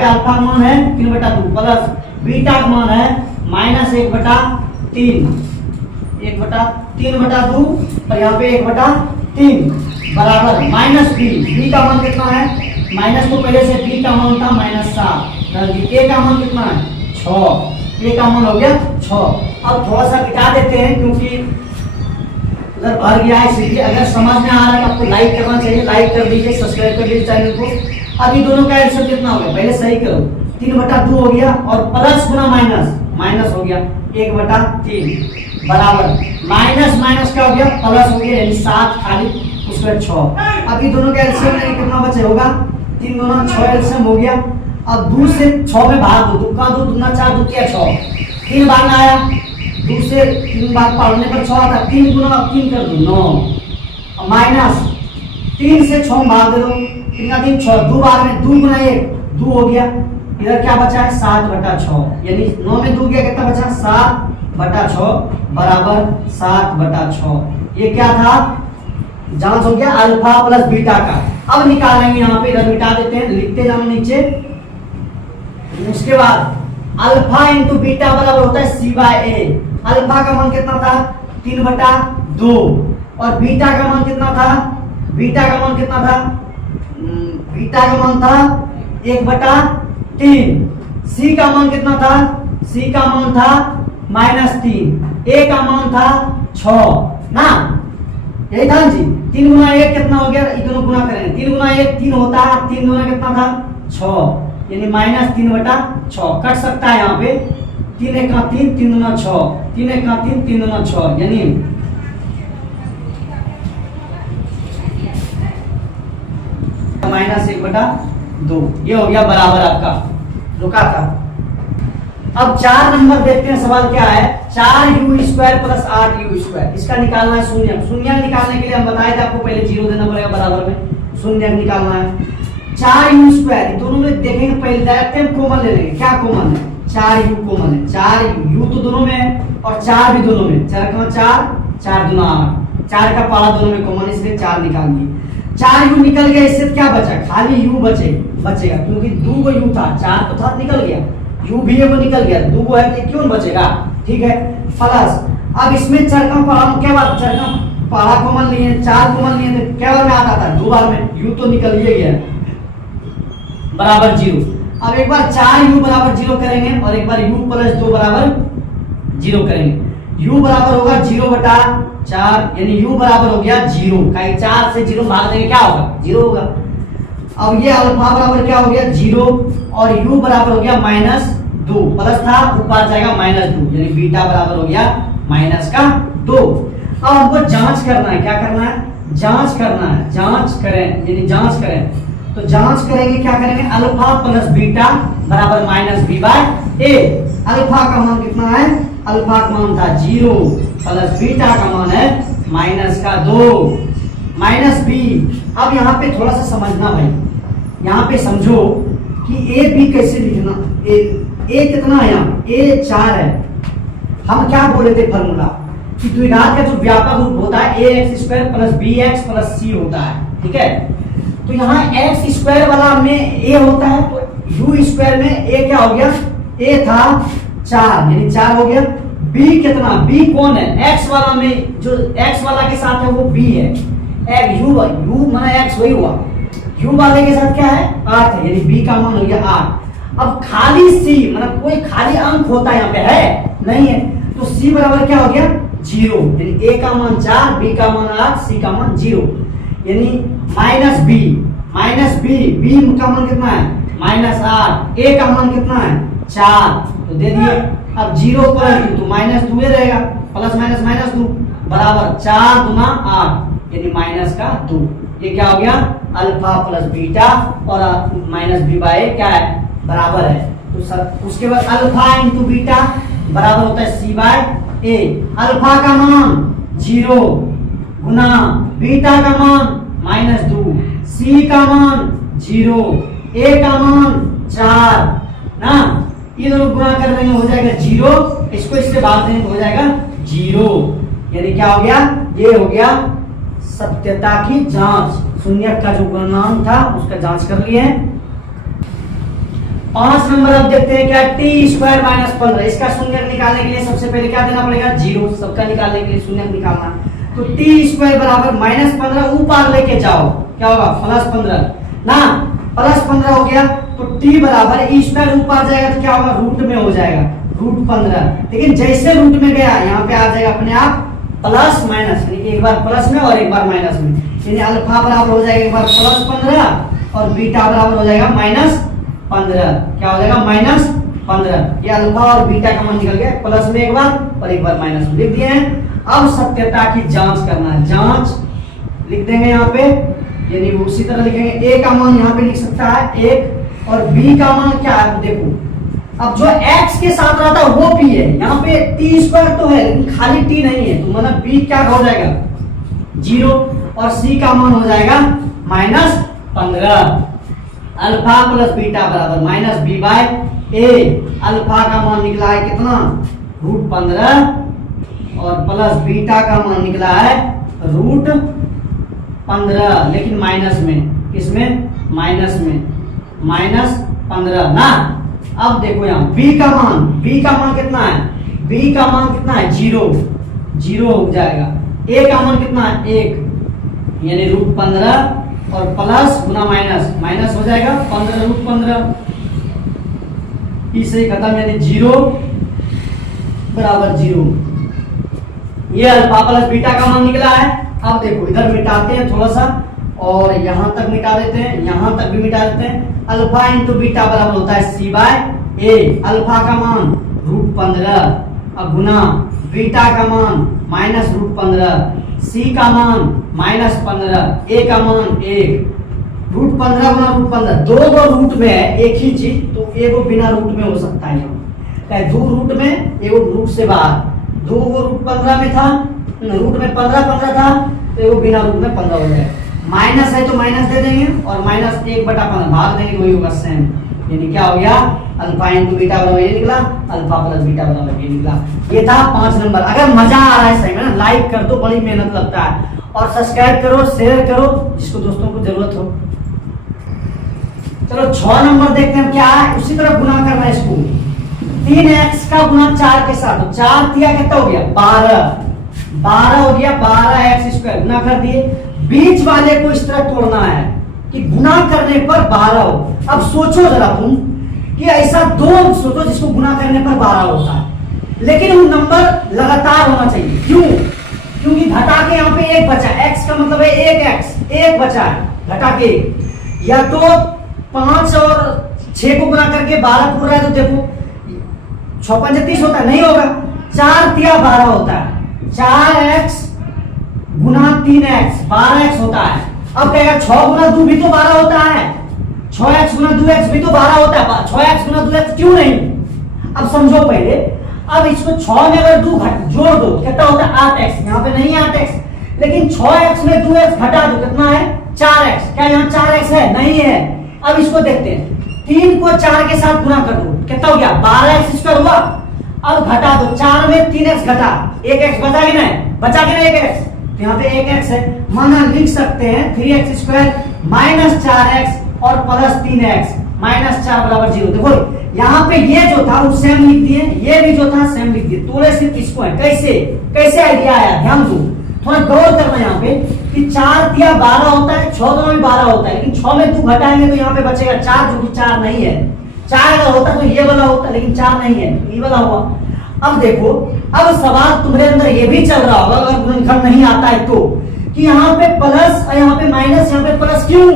अल्फा का मान है 3/2 प्लस बीटा का मान है माइनस 1/3, 1/3/2 और यहाँ पे 1/3 बराबर माइनस बी का मान कितना है, माइनस तो पहले से बी का मान था -7, ए का मान कितना है 6, ए का मान हो गया 6। अब थोड़ा सा घटा देते हैं क्योंकि उधर भर गया है, इसलिए अगर समझ में आ रहा है तो आपको लाइक करना चाहिए, लाइक कर दीजिए, सब्सक्राइब कर दीजिए चैनल को। अभी दोनों का आंसर कितना हो गया, पहले सही करो, 3/2 हो गया और प्लस गुना माइनस हो गया 1/3 बराबर माइनस माइनस क्या हो गया प्लस हो गया, यानी 7 खाली उसमें 6। अभी दोनों का एलसीएम लेंगे कितना बचे होगा, 3 दूना 6 एलसीएम हो गया। अब 2 से 6 में भाग दो, 2 का 2 दूना 4 2 क्या 6, 3 बार में आया, 2 से 3 बार पढ़ने पर 6 आता, 3 गुना 3 कर दो 9 माइनस 3 से 6 भाग दे दो, 3 का 3 6, 2 बार में 2 गुना 1 2 हो गया, इधर क्या बचा है 7/6, यानी 9 में 2 गया कितना बचा 7/6 बराबर 7/6। ये क्या था, जांच हो गया अल्फा प्लस बीटा का। अब निकालेंगे यहाँ पे, इधर मिटा देते हैं, लिखते जाना नीचे। उसके बाद अल्फा इंटू बीटा बराबर होता है C/A। अल्फा का मान कितना था 3/2 और बीटा का मान कितना था, बीटा का मान था 1/3। सी का मान कितना था, सी का मान था -3, ए का मान था 6 ना, यही था जी। 3 गुना 1 कितना हो गया, ये दोनों गुना करेंगे, 3 गुना 1 3 होता है, 3 गुना कितना था 6, यानी -3/6 कट सकता है यहाँ पे, 3 1 का 3 3 दूना 6, 3 1 का 3 3 दूना 6, यानी -1/2। ये हो गया बराबर आपका, रुका था। अब 4 नंबर देखते हैं, सवाल क्या है, 4u² + 8u², इसका निकालना है शून्य। शून्य निकालने के लिए हम बताए थे आपको पहले 0 देना पड़ेगा बराबर में, शून्य निकालना है। 4u², दोनों में देखेंगे, पहले डायरेक्ट हम कॉमन ले लेंगे, क्या कॉमन है 4u कॉमन है, 4u तो दोनों में है और 4 भी दोनों में, 4 का 4 4 दूना 8, 4 का पाला दोनों में कॉमन, इसलिए 4 निकाल दिए। 4u निकल गया, इससे क्या बचा, खाली u बचेगा क्योंकि 2 u था, 4 तो था निकल गया, u भी है वो निकल गया, 2 है तो क्यों बचेगा, ठीक है प्लस। अब इसमें चरकम पढ़ा क्या बात, चरकम पढ़ा कॉमन लिए, 4 कॉमन लिए तो क्या बार में आता था 2 बार में, u तो निकल ही गया बराबर 0। अब एक बार 4u बराबर 0 करेंगे और एक बार u + 2 बराबर 0 करेंगे। u बराबर होगा 0/4, यानी u बराबर हो गया 0, कहीं 4 से 0 भाग देंगे क्या होगा 0 होगा। अब ये अल्फा बराबर क्या हो गया 0 और u बराबर हो गया -2, प्लस था ऊपर जाएगा -2, यानी बीटा बराबर हो गया -2। अब हमको जांच करना है, क्या करना है, जांच करना है, जांच करें, यानी जांच करें तो जांच करेंगे, क्या करेंगे अल्फा प्लस बीटा बराबर -b/a। अल्फा का मान कितना है, अल्फा का मान था 0 प्लस बीटा का मान है -2 -b। अब यहाँ पे थोड़ा सा समझना भाई, यहाँ पे समझो कि a b कैसे लिखना, a कितना है, यहाँ a 4 है। हम क्या बोले थे फॉर्मूला कि द्विघात का जो व्यापक रूप होता है ax² + bx + c होता है, ठीक है। तो यहाँ x² वाला में a होता है, तो u² में a क्या हो गया, a था 4 यानी 4 हो गया। b कितना, b कौन है, x वाला में जो x वाला के साथ है वो b है, u माना x वही हुआ, u वाले के साथ क्या है 8 है, यानी b का मान हो गया 8। अब खाली c मतलब कोई खाली अंक होता है यहाँ पे है नहीं है, तो c बराबर क्या हो गया 0, यानी a का मान 4 b का मान 8 c का मान 0, यानी -b b का मान कितना है -8, a का मान कितना है 4, तो दे दिए। अब 0 + 2 तो -2 रहेगा, प्लस माइनस -2 बराबर 4 दूना 8, यानी -2। ये क्या हो गया अल्फा प्लस बीटा और -b/a क्या है बराबर है। तो सर उसके बाद अल्फा इंटू बीटा बराबर होता है C/a। अल्फा का मान 0 गुना बीटा का मान -2, C का मान 0, A का मान 4 ना, ये दोनों गुणा कर देंगे हो जाएगा 0 इसको इससे भाग देंगे तो हो जाएगा 0। यानी क्या हो गया, ये हो गया सत्यता की जांच। शून्य का जो गुणनाम था उसका जांच कर लिए। 5 नंबर अब देखते हैं क्या, t² - 15। इसका शून्य निकालने के लिए सबसे पहले क्या देना पड़ेगा, 0। सबका निकालने के लिए शून्य निकालना, तो t² बराबर -15 ऊपर लेके जाओ, क्या होगा +15 ना, +15 हो गया। तो t बराबर e² ऊपर जाएगा तो क्या होगा, रूट में हो जाएगा, √15। लेकिन जैसे रूट में गया यहाँ पे आ जाएगा अपने आप प्लस माइनस, यानी एक बार प्लस में और एक बार माइनस में। यानी अल्फा बराबर हो जाएगा एक बार +15 और बीटा बराबर हो जाएगा -15। क्या हो जाएगा -15। ये अल्फा और बीटा का मान निकल गया, प्लस में एक बार और एक बार माइनस में लिख दिए हैं। अब सत्यता की जांच करना है, जांच लिख देंगे यहाँ पे, यानी उसी तरह लिखेंगे। a का मान यहाँ पे लिख सकता है 1 और b का मान क्या है देखो, अब जो x के साथ रहता है वो p है, यहाँ पे t² तो है लेकिन खाली t नहीं है, तो मतलब b क्या हो जाएगा 0 और c का मान हो जाएगा -15। अल्फा प्लस बीटा बराबर -b/a। अल्फा का मान निकला है कितना, √15 और प्लस बीटा का मान निकला है √15, लेकिन माइनस में, किसमें माइनस में, -15 ना। अब देखो यहाँ b का मान कितना है, b का मान कितना है 0 हो जाएगा। a का मान कितना है 1, यानी √15 और प्लस गुना माइनस हो जाएगा 15 √15। इसे खत्म, यानी 0 बराबर 0। ये अल्फा प्लस बीटा का मान निकला है। अब देखो इधर मिटाते हैं थोड़ा सा और यहां तक मिटा देते हैं, यहां तक भी मिटा देते हैं। अल्फा इंटू बीटा बराबर होता है c/a। अल्फा का मान √15, अब गुना बीटा का मान -√15, c का मान -15, a का मान 1। √15 गुना √15, दो रूट में है एक ही चीज, तो एगो बिना रूट में हो सकता है, चाहे दो रूट में एगो रूट से बाहर, दो √15 में था, रूट में 15 था, तो एगो बिना रूट में 15 हो जाएगा। माइनस है तो माइनस दे देंगे और -1/15 भाग देंगे, वही होगा सेम। यानी क्या हो गया, अल्फा इंटू बीटा बराबर ये निकला, अल्फा प्लस बीटा बराबर ये निकला। ये था 5 नंबर। अगर मजा आ रहा है सही में ना, लाइक कर दो, बड़ी मेहनत लगता है, और सब्सक्राइब करो, शेयर करो जिसको दोस्तों को जरूरत हो। चलो 6 नंबर देखते हैं क्या है, उसी तरह गुना करना है इसको। 3x का गुना 4 के साथ, तो 4 दिया कितना हो गया 12 हो गया, 12x² गुना कर दिए। बीच वाले को इस तरह तोड़ना है कि गुना करने पर 12 हो। अब सोचो जरा तुम कि ऐसा दो सोचो जिसको गुना करने पर 12 होता है, लेकिन वो नंबर लगातार होना चाहिए। क्यों? क्योंकि घटा के यहाँ पे 1 बचा, x का मतलब है 1x, 1 बचा है घटा के। या तो 5 और 6 को गुना करके 12 पूरा है, तो देखो 6 5 30 होता है, नहीं होगा। 4 दिया 12 होता है, 4x गुना 3x 12x होता है। अब कहेगा 6 गुना 2 भी तो 12 होता है, 6x गुना 2x भी तो 12 होता है, 6x गुना 2x क्यों नहीं? अब समझो पहले, अब इसको 6 में अगर 2 जोड़ दो कितना होता है 8x, यहाँ पे नहीं है 8x, लेकिन 6x में 2x घटा दो कितना है 4x। क्या यहाँ 4x है? नहीं है। अब इसको देखते हैं, 3 को 4 के साथ गुना कर दो कितना हो गया 12x² हुआ। अब घटा दो, 4 में 3x घटा, 1x बचा कि नहीं? बचा कि नहीं 1x? तो यहाँ पे 1x है, माना लिख सकते हैं 3x² माइनस 4x और प्लस 3x -4 बराबर 0। देखो यहाँ पे ये जो था वो सेम लिख दिए, ये भी जो था सेम लिख दिए, तोड़े सिर्फ इसको है। कैसे आइडिया आया, ध्यान दो, थोड़ा गौर करना यहाँ पे कि 4 दिया 12 होता है, 6 दोनों में 12 होता है, लेकिन 6 में 2 घटाएंगे तो यहाँ पे बचेगा 4, जो कि 4 नहीं है। 4 अगर होता तो ये वाला होता, लेकिन 4 नहीं है, ये वाला हुआ। अब देखो, अब सवाल तुम्हारे अंदर ये भी चल रहा होगा अगर गुणनखंड नहीं आता है तो, कि यहाँ पे प्लस और यहाँ पे माइनस, यहाँ पे प्लस क्यों?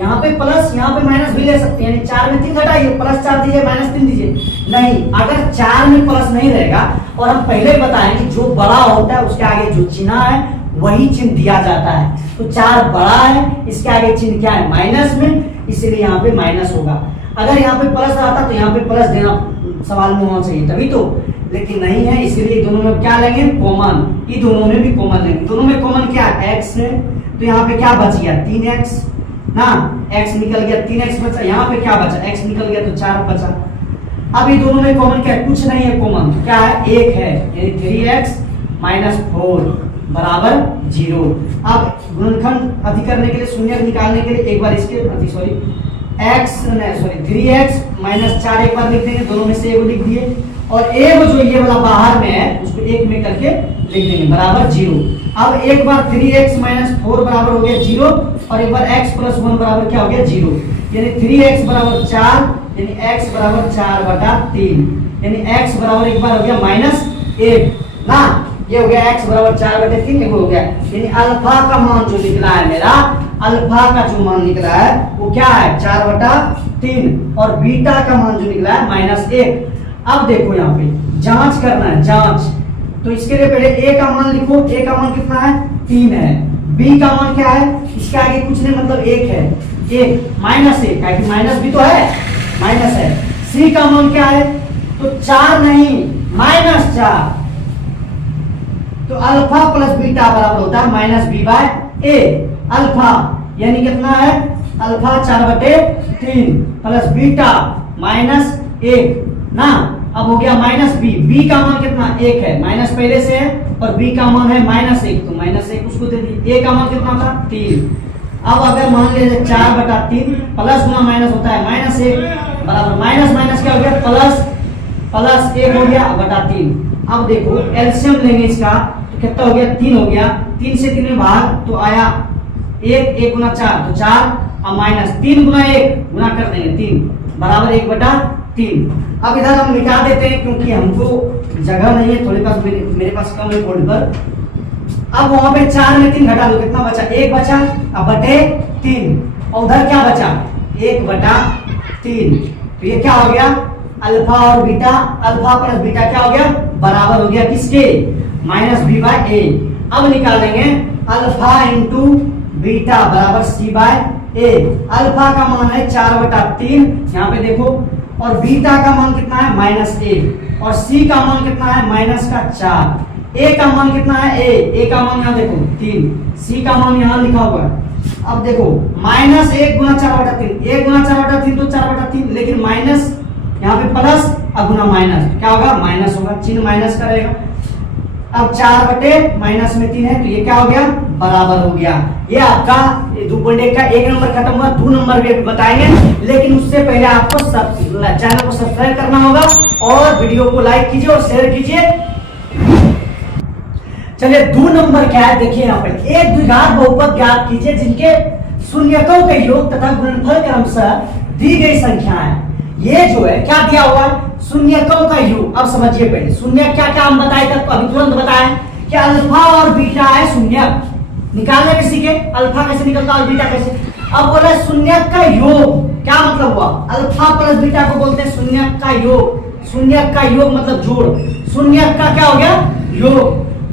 यहाँ पे प्लस यहाँ पे माइनस भी ले सकते हैं। 4 में 3 घटाइए, +4 दीजिए -3 दीजिए। नहीं, अगर 4 में प्लस नहीं रहेगा, और हम पहले ही बताएं कि जो बड़ा होता है उसके आगे जो चिन्ह है वही चिन्ह दिया जाता है। तो 4 बड़ा है, इसके आगे चिन्ह क्या है माइनस में, इसलिए यहाँ पे माइनस होगा। अगर यहाँ पे प्लस रहता तो यहाँ पे प्लस देना सवाल में होना चाहिए तभी तो, लेकिन नहीं है, इसलिए दोनों में क्या लेंगे कॉमन। ये दोनों में भी कॉमन लेंगे। दोनों में कॉमन क्या है x है, तो यहाँ पे क्या बच गया 3x ना, x निकल गया 3x बचा, यहाँ पे क्या बचा x निकल गया तो 4 बचा। अब ये दोनों में कॉमन क्या है? कुछ नहीं है कॉमन, क्या है? एक है, यानी 3x माइनस 4 बराबर 0। अब गुणनखंड अधिक करने के लिए, शून्य निकालने के लिए एक बार इसके 3x माइनस 4 एक बार लिख देंगे, दोनों में से एक लिख दिए, और एक जो ये वाला बाहर में है उसको एक में करके लिख देंगे बराबर 0। अब एक बार 3x माइनस 4 बराबर हो गया 0, और एक बार x प्लस 1 बराबर क्या हो गया? 0, यानी 3x बराबर 4, यानी x बराबर 4/3, यानी x बराबर एक बार हो गया -1 ना, ये हो गया x बराबर 4/3, ये हो गया, यानी अल्फा का मान जो निकला है मेरा, अल्फा का जो मान निकला है वो क्या है? 4/3, और बीटा का मान जो निकला है -1। अब देखो यहाँ पे जांच करना है, जांच, तो इसके लिए पहले a का मान लिखो, a का मान कितना है? 3 है, b का मान क्या है? इसके आगे कुछ नहीं, मतलब 1 है, 1 -1, क्योंकि माइनस भी तो है, माइनस है। c का मान क्या है? तो 4 नहीं, -4, तो अल्फा प्लस बीटा बराबर होता है -b/a। अल्फा यानी कितना है? अल्फा 4/3 प्लस बीटा -1 ना, अब हो गया -b। b का मान कितना? 1 है, माइनस पहले से है, और b का मान है -1, तो -1 उसको दे दिए। a का मान कितना था? 3। अब अगर मान लीजिए 4/3 प्लस गुना माइनस होता है -1 बराबर माइनस क्या हो गया? प्लस 1 हो गया बटा 3। अब देखो एलसीएम लेंगे इसका, तो कितना हो गया? 3 हो गया, 3 से 3 में भाग तो आया 1 गुना 4, तो 4, अब -3 गुना 1 गुना कर देंगे 3 बराबर 1/3। अब इधर हम मिटा देते हैं क्योंकि हमको जगह नहीं है, थोड़े पास मेरे पास कम है बोर्ड पर। अब वहां पे 4 में 3 घटा दो, कितना बचा? 1 बचा, अब बटे 3, और उधर क्या बचा? 1/3। तो ये क्या हो गया? अल्फा और बीटा, अल्फा प्लस बीटा क्या हो गया? बराबर हो गया किसके? -b/a। अब निकालेंगे अल्फा इंटू बीटा बराबर c/a। अल्फा का मान है 4/3, यहाँ पे देखो, और बीटा का मान कितना है? -1, और c का मान कितना है? -4। a का मान कितना है? a का मान यहाँ देखो 3, c का मान यहाँ लिखा हुआ है। अब देखो -1 गुना 4/3, 1 गुना 4/3 तो 4/3, लेकिन माइनस यहाँ पे प्लस, अब गुना माइनस, क्या होगा? माइनस होगा, चिन्ह माइनस का रहेगा। अब 4/- में 3 है, तो ये क्या हो गया? बराबर हो गया। ये आपका 2.1 का 1 नंबर खत्म हुआ, 2 नंबर भी बताएंगे, लेकिन उससे पहले आपको चैनल को सब्सक्राइब करना होगा, और वीडियो को लाइक कीजिए और शेयर कीजिए। चलिए 2 नंबर क्या है देखिए, यहाँ पर एक द्विघात बहुपद ज्ञात कीजिए जिनके शून्यकों के योग तथा गुणनफल क्रमशः दी गई संख्या है। ये जो है क्या दिया हुआ है? शून्यकों का योग। अब समझिए पहले शून्य क्या क्या हम बताए तब, अभी तुरंत बताएं कि अल्फा और बीटा है शून्य, निकालने में सीखे अल्फा कैसे निकलता और बीटा कैसे। अब बोला शून्य का योग, क्या मतलब हुआ? अल्फा प्लस बीटा को बोलते हैं शून्य का योग। शून्य का योग मतलब जोड़, शून्य का क्या हो गया? योग।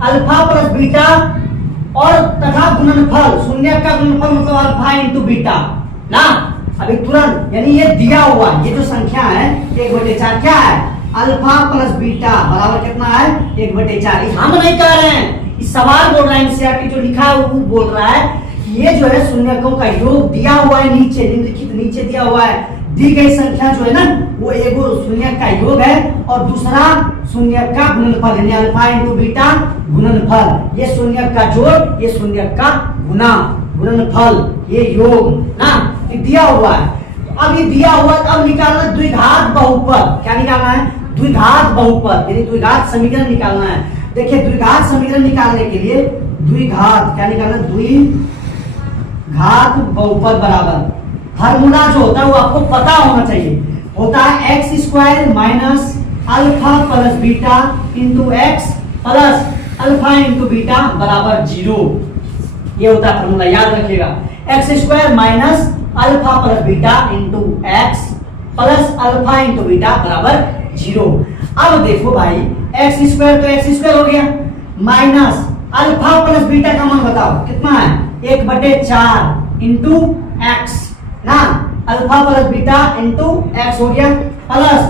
अल्फा प्लस बीटा और तथा गुणनफल, शून्य का गुणनफल मतलब अल्फा इंटू बीटा ना। अभी तुरंत, यानी ये दिया हुआ ये जो संख्या है 1/4 क्या है? अल्फा प्लस बीटा बराबर कितना है? 1/4। हम नहीं कह रहे हैं, इस सवाल बोल रहा है, एनसीईआरटी जो लिखा है वो बोल रहा है कि ये जो है शून्यकों का योग दिया हुआ है, नीचे निम्नलिखित नीचे दिया हुआ है, दी गई संख्या जो है ना वो एक शून्य का योग है, और दूसरा शून्य का गुणनफल, यानी अल्फा इंटू बीटा गुणनफल। ये शून्य का जोड़, ये शून्य का गुना, गुणनफल, ये योग ना, ये दिया हुआ है। तो अब ये दिया हुआ, अब निकालना द्विघात बहुपद। क्या निकालना है? द्विघात बहुपद, यानी द्विघात समीकरण निकालना है। देखिए द्विघात समीकरण निकालने के लिए द्विघात क्या निकालना? द्विघात बहुपद बराबर फार्मूला जो होता है वो आपको पता होना चाहिए, होता है x² minus alpha plus beta into x plus alpha into beta बराबर 0। ये होता है फार्मूला, याद रखिएगा। x² minus alpha plus beta into x plus alpha into beta बराबर 0। अब देखो भाई x² तो x² हो गया, माइनस अल्फा प्लस बीटा का मान बताओ कितना है? 1/4 इंटू एक्स ना, alpha plus beta into x हो गया, प्लस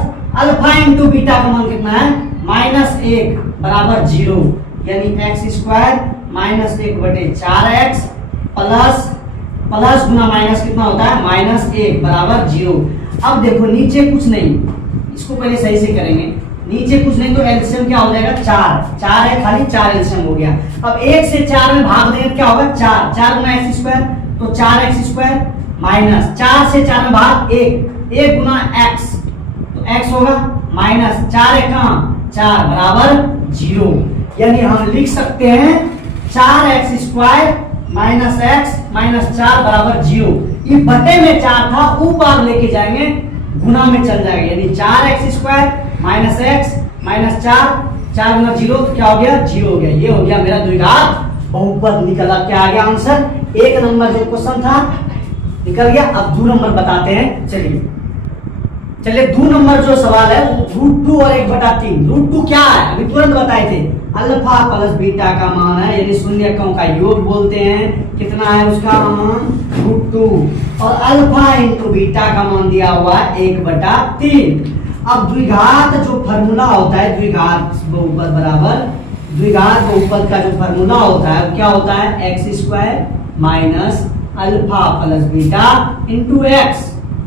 अल्फा इंटू बीटा का मान कितना है? -1 बराबर 0, यानी x² minus 1/4x plus plus गुना माइनस कितना होता है? -1 बराबर 0। अब देखो नीचे कुछ नहीं, इसको पहले सही से करेंगे, नीचे कुछ नहीं तो एलसीएम क्या हो जाएगा 4, 4 है खाली 4 एलसीएम हो गया। अब 1 से 4 में भाग देंगे क्या होगा 4, 4 गुना एक्स स्क्वायर तो 4x स्क्वायर माइनस 4 से 4 में भाग 1, 1 गुना एक्स तो x होगा माइनस 4 है कहां 4 बराबर 0, यानी हम लिख सकते हैं 4x square minus x minus 4 बराबर 0। ये बटे में 4 था, ऊपर लेके जाएंगे गुना में चल जाएगा, यानी 4x square minus x minus 4 गुना 0 तो क्या हो गया 0 हो गया। ये हो गया मेरा द्विघात बहुपद निकला। क्या आ गया आंसर, 1 नंबर जो क्वेश्चन था निकल गया। अब 2 नंबर बताते हैं, चलिए 2 नंबर जो सवाल है √2 और 1/3। √2 क्या है अभी तुरंत बताए थे, अल्फा प्लस बीटा का मान है, यानी शून्यकों का योग बोलते हैं। कितना है उसका मान √2 और अल्फा इंटू बीटा का मान दिया हुआ है 1/3। अब द्विघात जो फॉर्मूला होता है द्विघात बहुपद बराबर, द्विघात बहुपद का जो फॉर्मूला होता है क्या होता है x square minus alpha plus beta into x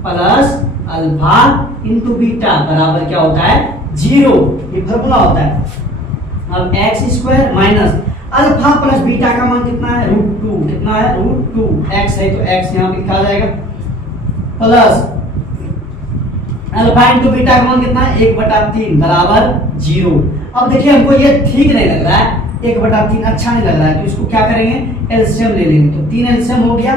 plus alpha into beta बराबर क्या होता है 0। ये फॉर्मूला होता है। अब x square minus alpha plus beta का मान कितना है √2, कितना है √2, एक्स है तो एक्स यहाँ पे लिखा जाएगा प्लस अल्फा इंटू बीटा का मान कितना है 1/3 बराबर 0। अब देखिए हमको ये ठीक नहीं लग रहा है, 1/3 अच्छा नहीं लग रहा है, तो इसको क्या करेंगे एलसीएम ले लेंगे, तो 3 एलसीएम हो गया।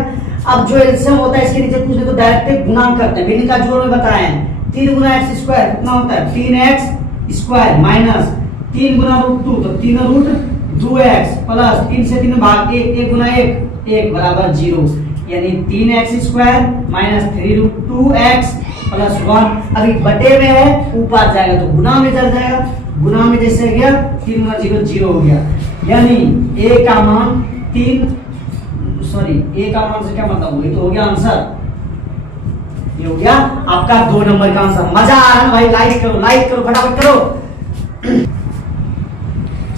अब जो एलसीएम होता है इसके नीचे कुछ नहीं तो डायरेक्ट गुणा करते हैं, बिना का जोड़ में बताए हैं 3 गुना एक्स स्क्वायर कितना होता है 3x स्क्वायर माइनस 3 गुना √2 तो 3√2x प्लस 3 से 3 भाग 1 गुना 1 बराबर 0, यानी 3x square minus 3√2x plus 1। अभी बटे में है ऊपर जाएगा तो गुना में चल जाएगा, गुना में जैसे गया 3 गुना 0 0 हो गया, यानी a का मान 3 a का मान से क्या मतलब हुआ, तो हो गया आंसर, ये हो गया आपका 2 नंबर का आंसर। मजा आ रहा है भाई, लाइक करो फटाफट करो।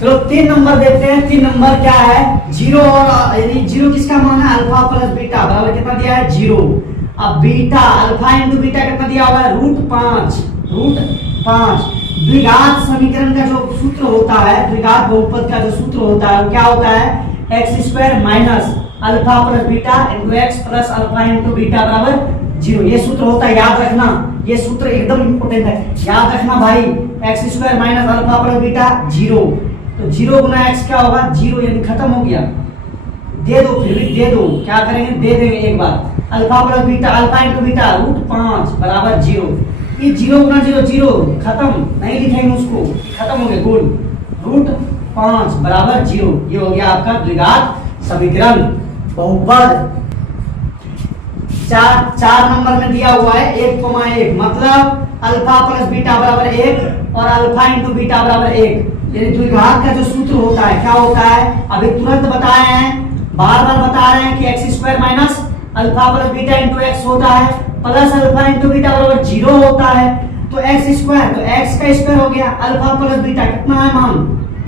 चलो 3 नंबर देखते हैं। 3 नंबर क्या है 0 और यानी 0 किसका मान है अल्फा प्लस बीटा बराबर कितना दिया है 0। अब बीटा अल्फा इंटू बीटा कितना दिया हुआ है √5। द्विघात समीकरण का जो सूत्र होता है, द्विघात बहुपद का जो सूत्र होता है वो क्या होता है x square minus alpha plus beta into x plus alpha into beta बराबर 0। ये सूत्र होता है, याद रखना, ये सूत्र एकदम इंपॉर्टेंट है, याद रखना भाई। X square minus alpha plus beta 0, तो 0 गुना एक्स क्या होगा 0, यानी खत्म हो गया। दे दो, फिर भी दे दो, क्या करेंगे दे देंगे एक बार। Alpha plus beta alpha into beta √5 बराबर 0। ये 0 गुना 0 0 खत्म, नहीं लिखेंगे उसको, खत्म हो गया गुण √5 बराबर 0। ये हो गया आपका द्विघात समीकरण बहुपद। 4 नंबर में दिया हुआ है 1,1 मतलब अल्फा प्लस बीटा बराबर 1 और अल्फा इंटू बीटा बराबर 1, यानी द्विघात का जो सूत्र होता है क्या होता है अभी तुरंत बताए हैं, बार बार बता रहे हैं कि x square minus alpha plus beta into x होता है प्लस अल्फा इंटू बीटा बराबर 0 होता है। तो एक्स स्क्वायर तो एक्स का स्क्वायर हो गया, अल्फा प्लस बीटा कितना है मान,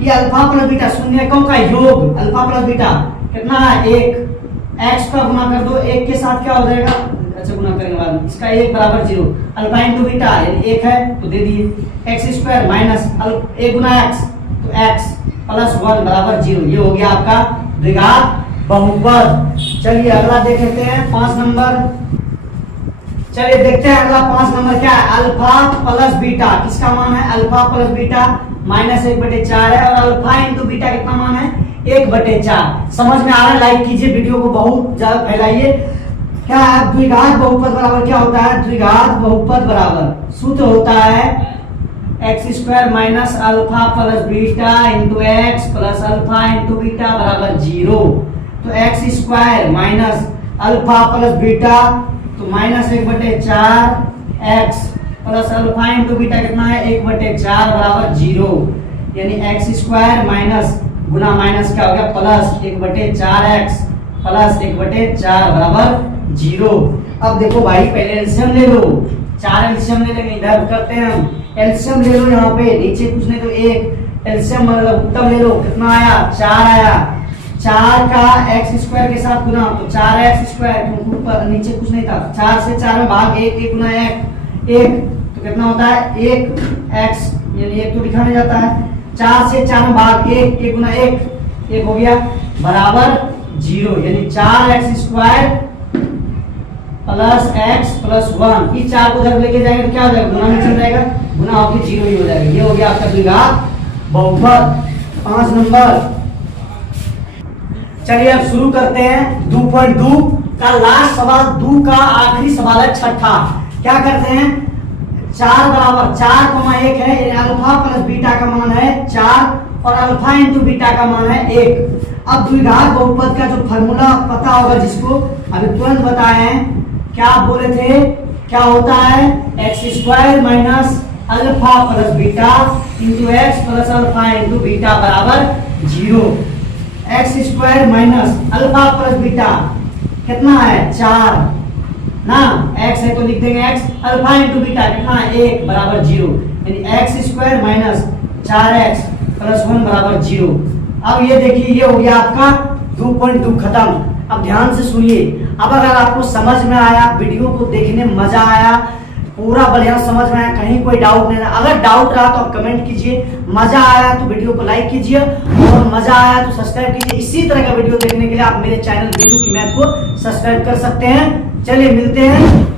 ये अल्फा प्लस बीटा शून्यकों का योग, अल्फा प्लस बीटा कितना है 1, एक्स का गुना कर दो 1 के साथ क्या हो जाएगा, अच्छा गुना करने के बाद इसका 1 बराबर 0, अल्फा इंटू बीटा यानी 1 है तो दे दिए एक्स स्क्वायर माइनस 1 गुना एक्स तो x प्लस 1 बराबर 0। ये हो गया आपका द्विघात बहुपद। चलिए अगला देख लेते हैं 5 नंबर। चलिए देखते हैं अगला 5 नंबर क्या है, अल्फा प्लस बीटा किसका मान है अल्फा प्लस बीटा माइनस 1/4 है और अल्फा इंटू बीटा कितना मान है 1/4। समझ में आ रहा है, लाइक कीजिए, वीडियो को बहुत ज्यादा फैलाइए। क्या है द्विघात बहुपद बराबर क्या होता है, द्विघात बहुपद बराबर सूत्र होता है x square minus alpha plus beta into x plus alpha into beta बराबर 0। तो x square minus alpha plus beta तो minus 1/4 x plus alpha into beta कितना है 1/4 बराबर 0, यानी एक्स स्क्वायर माइनस गुना माइनस क्या हो गया प्लस 1/4 एक्स प्लस 1/4 बराबर 0। अब देखो भाई पहले एलसीएम ले लो, 4 एलसीएम ले लेंगे, इधर करते हैं हम एलसीएम ले लो, यहाँ पे नीचे कुछ नहीं तो 1 एलसीएम मतलब उत्तर ले लो, कितना आया 4 आया, 4 का एक्स स्क्वायर के साथ गुना तो 4x स्क्वायर, ऊपर नीचे कुछ नहीं था, 4 से 4 में भाग 1 1 गुना 1 1 तो कितना होता है 1x, यानी 1 तो लिखा नहीं जाता है, 4 से 4 भाग 1, 1 गुना 1 हो गया बराबर 0, यानी 4x square plus x plus 1, इस 4 को जब लेके जाएंगे तो क्या हो जाएगा, गुना में चल जाएगा, गुना होकर 0 ही हो जाएगा। ये हो गया आपका द्विघात बहुपद। 5 नंबर। चलिए अब शुरू करते हैं 2.2 का लास्ट सवाल, 2 का आखिरी सवाल है, छठा। क्या करते हैं, 4 बराबर 4,1 है, यानी अल्फा प्लस बीटा का मान है 4 और अल्फा इंटू बीटा का मान है 1। अब द्विघात बहुपद का जो फॉर्मूला पता होगा जिसको, अभी तुरंत बताए हैं, क्या बोले थे, क्या होता है x square minus alpha plus beta into x plus alpha into beta बराबर 0। X square minus alpha plus beta कितना है 4 ना, एक्स है तो लिख देंगे एक्स, अल्फा इंटू बीटा कितना है 1 बराबर 0, यानी x square minus 4x plus 1 बराबर 0। अब ये देखिए ये हो गया आपका 2.2 खत्म। अब ध्यान से सुनिए, अब अगर आपको समझ में आया, वीडियो को देखने में मजा आया, पूरा बढ़िया समझ में आया, कहीं कोई डाउट नहीं रहा, अगर डाउट रहा तो आप कमेंट कीजिए, मजा आया तो वीडियो को लाइक कीजिए और मजा आया तो सब्सक्राइब कीजिए। इसी तरह का वीडियो देखने के लिए आप मेरे चैनल वीरू की मैथ को सब्सक्राइब कर सकते हैं। चलिए मिलते हैं